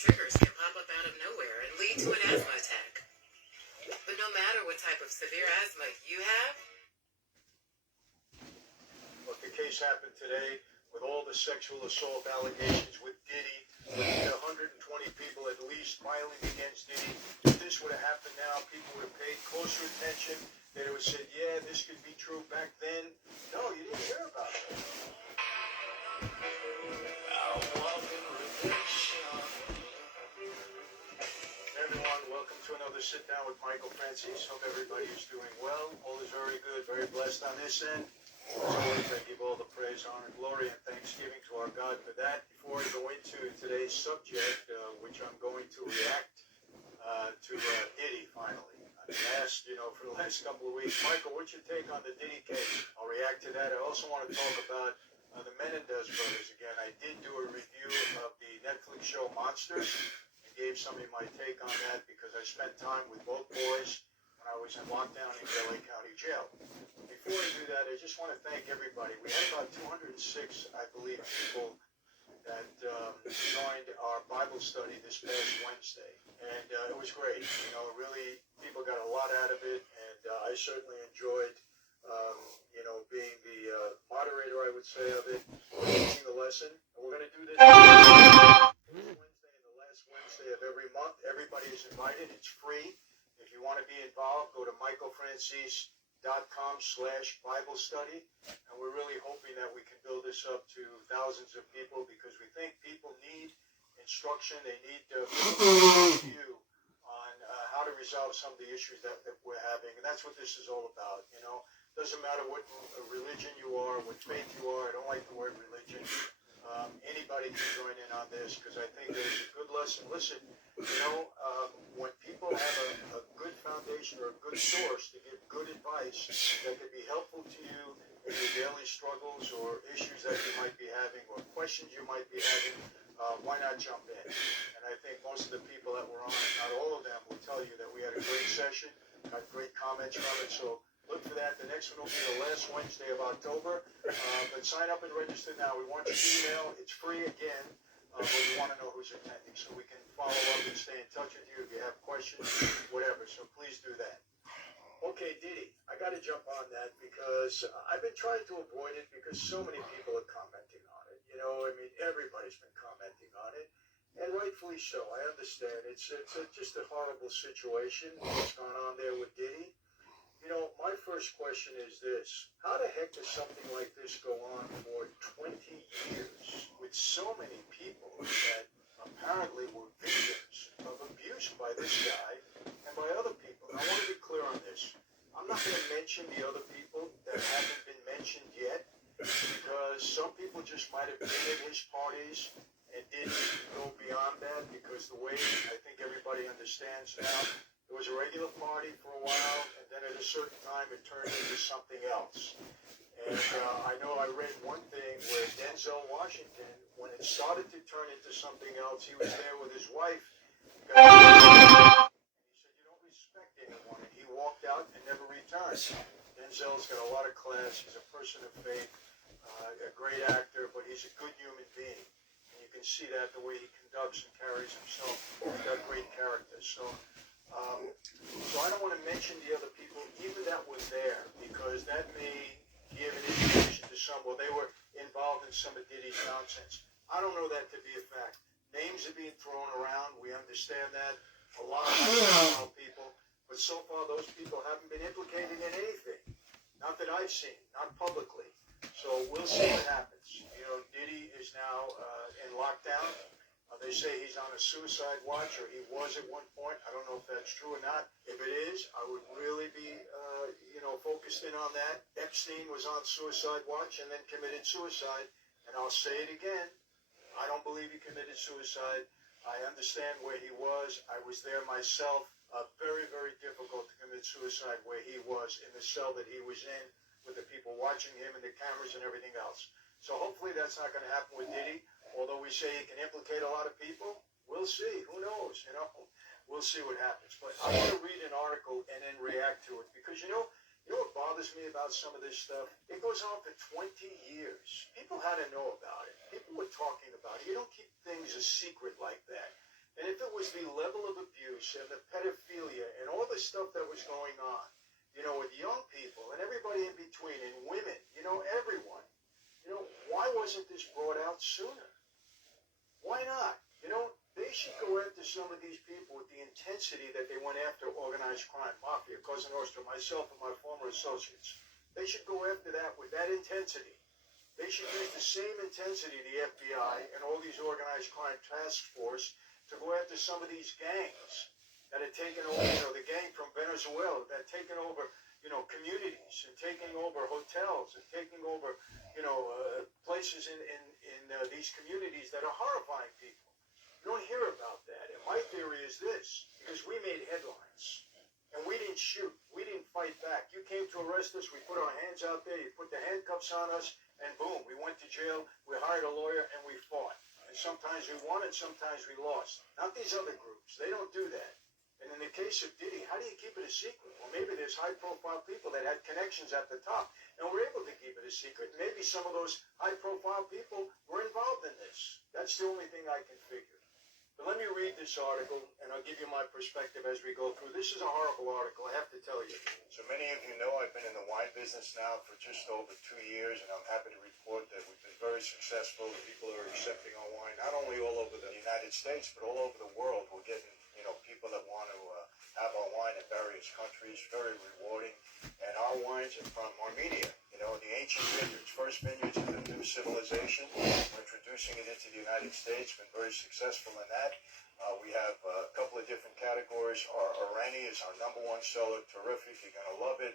Triggers can pop up out of nowhere and lead to an asthma attack. But no matter what type of severe asthma you have, Look, the case happened today with all the sexual assault allegations with Diddy, with 120 people at least filing against Diddy. If this would have happened now, people would have paid closer attention. They would have said, yeah, this could be true back then. No, you didn't hear about that. Everyone, welcome to another Sit Down with Michael Francis. Hope everybody is doing well. All is very good, very blessed on this end. As always, I give all the praise, honor, glory, and thanksgiving to our God for that. Before I go into today's subject, which I'm going to react to Diddy, finally. I've been asked, for the last couple of weeks, Michael, what's your take on the Diddy case? I'll react to that. I also want to talk about the Menendez brothers again. I did do a review of the Netflix show Monsters. I gave some of my take on that because I spent time with both boys when I was in lockdown in LA County Jail. Before I do that, I just want to thank everybody. We had about 206, I believe, people that joined our Bible study this past Wednesday. And it was great. Really, people got a lot out of it. And I certainly enjoyed, being the moderator, I would say, of it, teaching the lesson. And we're going to do this Wednesday and the last Wednesday of every month. Everybody is invited. It's free. If you want to be involved, go to michaelfrancis.com/Bible study. And we're really hoping that we can build this up to thousands of people because we think people need instruction. They need view on how to resolve some of the issues that we're having. And that's what this is all about. Doesn't matter what religion you are, what faith you are. I don't like the word religion. Anybody can join in on this because I think there's a good lesson. Listen, when people have a good foundation or a good source to give good advice that could be helpful to you in your daily struggles or issues that you might be having or questions you might be having, why not jump in? And I think most of the people that were on, not all of them, will tell you that we had a great session, got great comments from it. So look for that. The next one will be the last Wednesday of October. But sign up and register now. We want your email. It's free again. But we want to know who's attending so we can follow up and stay in touch with you if you have questions, whatever. So please do that. Okay, Diddy, I got to jump on that because I've been trying to avoid it because so many people are commenting on it. Everybody's been commenting on it. And rightfully so. I understand. It's just a horrible situation what's gone on there with Diddy. My first question is this. How the heck does something like this go on for 20 years with so many people that apparently were victims of abuse by this guy and by other people? And I want to be clear on this. I'm not going to mention the other people that haven't been mentioned yet because some people just might have been at his parties and didn't go beyond that because the way I think everybody understands now, it was a regular party for a while, and then at a certain time it turned into something else. And I know I read one thing where Denzel Washington, when it started to turn into something else, he was there with his wife. And he said, you don't respect anyone. And he walked out and never returned. Denzel's got a lot of class. He's a person of faith, a great actor, but he's a good human being. And you can see that the way he conducts and carries himself. He's got great character. So I don't want to mention the other people, even that were there, because that may give an indication to some, well, they were involved in some of Diddy's nonsense. I don't know that to be a fact. Names are being thrown around. We understand that. A lot of people. But so far, those people haven't been implicated in anything. Not that I've seen. Not publicly. So we'll see what happens. Diddy is now in lockdown. They say he's on a suicide watch, or he was at one point. I don't know if that's true or not. If it is, I would really be, focused in on that. Epstein was on suicide watch and then committed suicide. And I'll say it again. I don't believe he committed suicide. I understand where he was. I was there myself. Very, very difficult to commit suicide where he was in the cell that he was in with the people watching him and the cameras and everything else. So hopefully that's not going to happen with Diddy. Although we say he can implicate a lot of people, we'll see. Who knows? We'll see what happens. But I want to read an article and then react to it because what bothers me about some of this stuff? It goes on for 20 years. People had to know about it. People were talking about it. You don't keep things a secret like that. if it was the level of abuse and the pedophilia and all the stuff that was going on, with young people and everybody in between and women, everyone, why wasn't this brought out sooner? Why not? They should go after some of these people with the intensity that they went after organized crime, mafia, Cosa Nostra, myself and my former associates. They should go after that with that intensity. They should use the same intensity, the FBI and all these organized crime task force, to go after some of these gangs that are taking over, the gang from Venezuela that are taking over, communities and taking over hotels and taking over, places in these communities that are horrifying people. You don't hear about that. And my theory is this, because we made headlines and we didn't shoot. We didn't fight back. You came to arrest us. We put our hands out there. You put the handcuffs on us and boom, we went to jail. We hired a lawyer and we fought. And sometimes we won and sometimes we lost. Not these other groups. They don't do that. And in the case of Diddy, how do you keep it a secret? Well, maybe there's high-profile people that had connections at the top and were able to keep it a secret. Maybe some of those high-profile people were involved in this. That's the only thing I can figure. But let me read this article, and I'll give you my perspective as we go through. This is a horrible article, I have to tell you. So many of you know I've been in the wine business now for just over 2 years, and I'm happy to report that we've been very successful. People are accepting our wine, not only all over the United States, but all over the world. We're getting, people that want to have our wine in various countries, very rewarding. And our wines are from Armenia, the ancient vineyards, first vineyards of the new civilization. We're introducing it into the United States, been very successful in that. We have a couple of different categories. Our Orani is our #1 seller, terrific, you're going to love it.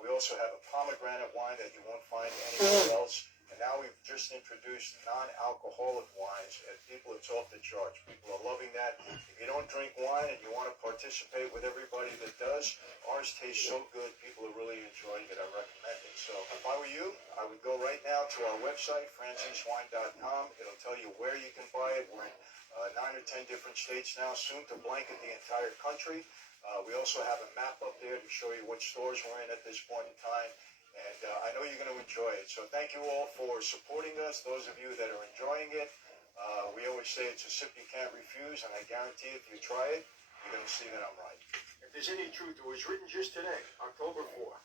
We also have a pomegranate wine that you won't find anywhere else. And now we've just introduced non-alcoholic wines, and people, it's off the charts. People are loving that. If you don't drink wine and you want to participate with everybody that does, ours tastes so good. People are really enjoying it. I recommend it. So if I were you, I would go right now to our website, franziswine.com. It'll tell you where you can buy it. We're in 9 or 10 different states now, soon to blanket the entire country. We also have a map up there to show you what stores we're in at this point in time. And I know you're going to enjoy it. So thank you all for supporting us, those of you that are enjoying it. We always say it's a sip you can't refuse, and I guarantee if you try it, you're going to see that I'm right. If there's any truth, it was written just today, October 4th.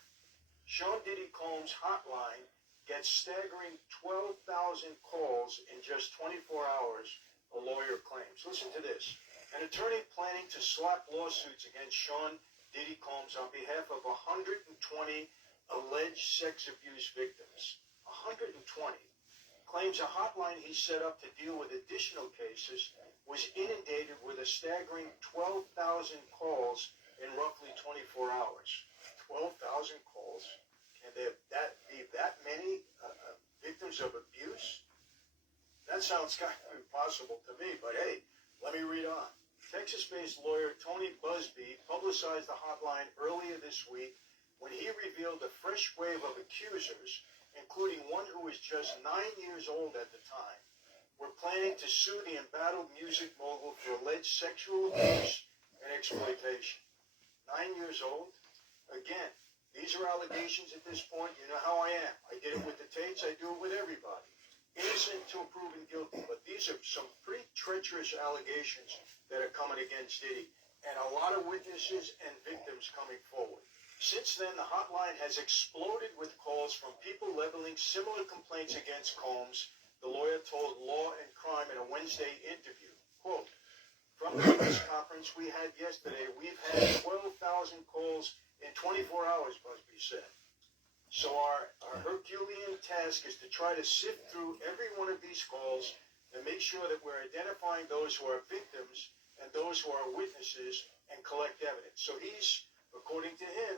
Sean Diddy Combs' hotline gets staggering 12,000 calls in just 24 hours, a lawyer claims. Listen to this. An attorney planning to slap lawsuits against Sean Diddy Combs on behalf of 120 alleged sex abuse victims, 120, claims a hotline he set up to deal with additional cases was inundated with a staggering 12,000 calls in roughly 24 hours. 12,000 calls? Can there be that many victims of abuse? That sounds kind of impossible to me, but hey, let me read on. Texas-based lawyer Tony Busby publicized the hotline earlier this week when he revealed a fresh wave of accusers, including one who was just 9 years old at the time, were planning to sue the embattled music mogul for alleged sexual abuse and exploitation. 9 years old? Again, these are allegations at this point. You know how I am. I did it with the Tates. I do it with everybody. Innocent until proven guilty. But these are some pretty treacherous allegations that are coming against Diddy. And a lot of witnesses and victims coming forward. Since then, the hotline has exploded with calls from people leveling similar complaints against Combs, the lawyer told Law and Crime in a Wednesday interview. Quote, from the press conference we had yesterday, we've had 12,000 calls in 24 hours, Busby said. So our Herculean task is to try to sift through every one of these calls and make sure that we're identifying those who are victims and those who are witnesses and collect evidence. So he's, according to him,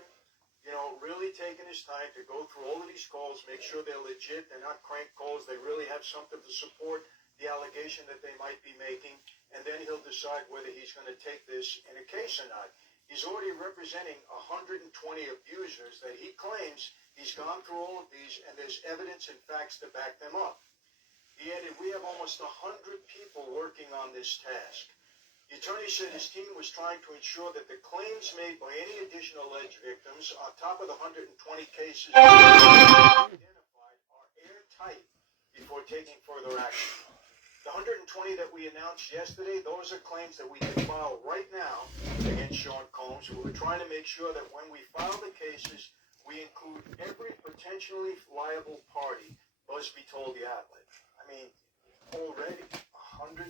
really taking his time to go through all of these calls, make sure they're legit, they're not crank calls, they really have something to support the allegation that they might be making, and then he'll decide whether he's going to take this in a case or not. He's already representing 120 abusers that he claims he's gone through all of these, and there's evidence and facts to back them up. He added, we have almost 100 people working on this task. The attorney said his team was trying to ensure that the claims made by any additional alleged victims on top of the 120 cases identified are airtight before taking further action. The 120 that we announced yesterday, those are claims that we can file right now against Sean Combs. We're trying to make sure that when we file the cases, we include every potentially liable party. Busby told the outlet. I mean, already 120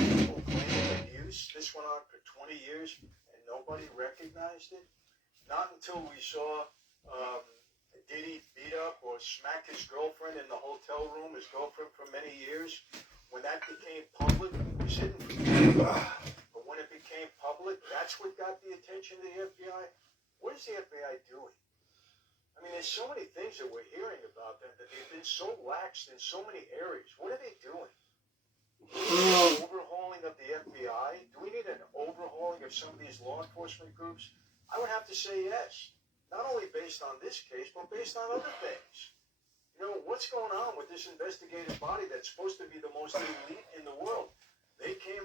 people claiming abuse. This went on for 20 years, and nobody recognized it. Not until we saw Diddy beat up or smack his girlfriend in the hotel room, his girlfriend for many years. When that became public, it was hidden from people. But when it became public, that's what got the attention of the FBI. What is the FBI doing? I mean, there's so many things that we're hearing about them that they've been so lax in so many areas. What are they doing? Do we need an overhauling of the FBI? Do we need an overhauling of some of these law enforcement groups? I would have to say yes. Not only based on this case, but based on other things. You know, what's going on with this investigative body that's supposed to be the most elite in the world? They came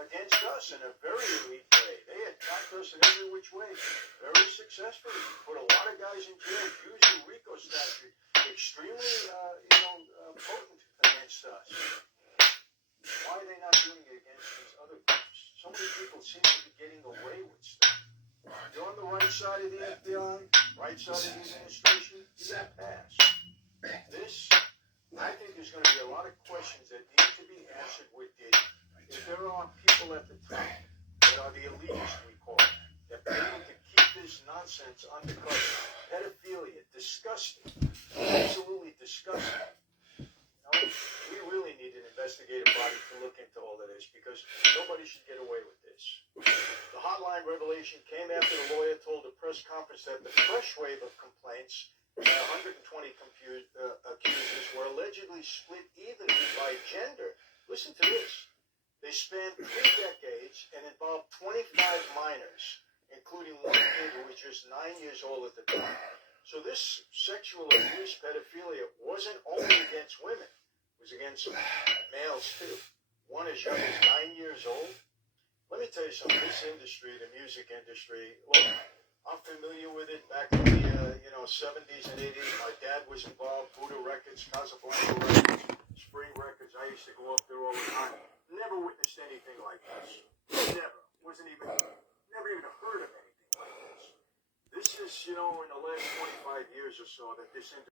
against us in a very elite way. They attacked us in every which way. Very successfully. Put a lot of guys in jail, used the RICO statute, extremely, potent against us. Why are they not doing it against these other groups? So many people seem to be getting away with stuff. You're on the right side of the FBI, right side of the administration, you got pass. This, I think there's going to be a lot of questions that need to be answered with Diddy. If there are people at the top that are the elitists, we call them, that are able to keep this nonsense undercover, pedophilia, disgusting, absolutely disgusting. We really need an investigative body to look into all of this because nobody should get away with this. The hotline revelation came after the lawyer told a press conference that the fresh wave of complaints by 120 accusers were allegedly split evenly by gender. Listen to this. They spanned 3 decades and involved 25 minors, including one kid who was just 9 years old at the time. So this sexual abuse, pedophilia, wasn't only against women. It was against males too. One as young as 9 years old. Let me tell you something. This industry, the music industry, look, I'm familiar with it. Back in the 70s and 80s, my dad was involved. Buddha Records, Casablanca Records, Spring Records. I used to go up there all the time. Never witnessed anything like this. Never. Never even heard of anything like this. This is, in the last 25 years or so that this industry